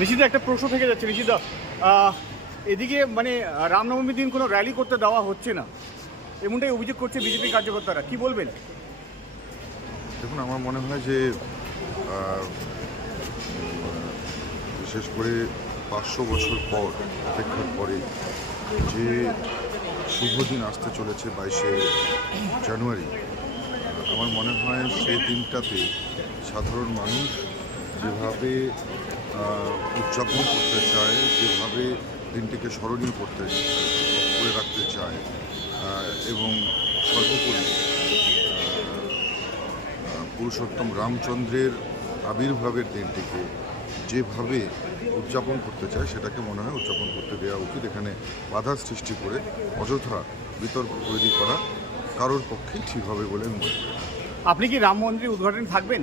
নিশিদা একটা প্রশ্ন থেকে যাচ্ছে নিশিদা, এদিকে মানে রামনবমীর দিন কোনো র্যালি করতে দেওয়া হচ্ছে না, এমনটাই অভিযোগ করছে বিজেপি কার্যকর্তারা, কি বলবেন? দেখুন, আমার মনে হয় যে বিশেষ করে 500 বছর পর অপেক্ষার পরে যে শুভ দিন আসতে চলেছে 22শে জানুয়ারি, আমার মনে হয় সেই দিনটাতে সাধারণ মানুষ যেভাবে উদযাপন করতে চায়, যেভাবে দিনটিকে স্মরণীয় করে রাখতে চায়, এবং সর্বোপরি পুরুষোত্তম রামচন্দ্রের আবির্ভাবের দিনটিকে যেভাবে উদযাপন করতে চায়, সেটাকে মনে হয় উদযাপন করতে দেওয়া উচিত। এখানে বাধা সৃষ্টি করে অযথা বিতর্ক তৈরি করা কারোর পক্ষেই ঠিক হবে বলে আমি মনে করি। আপনি কি রাম মন্দির উদ্ঘাটনে থাকবেন?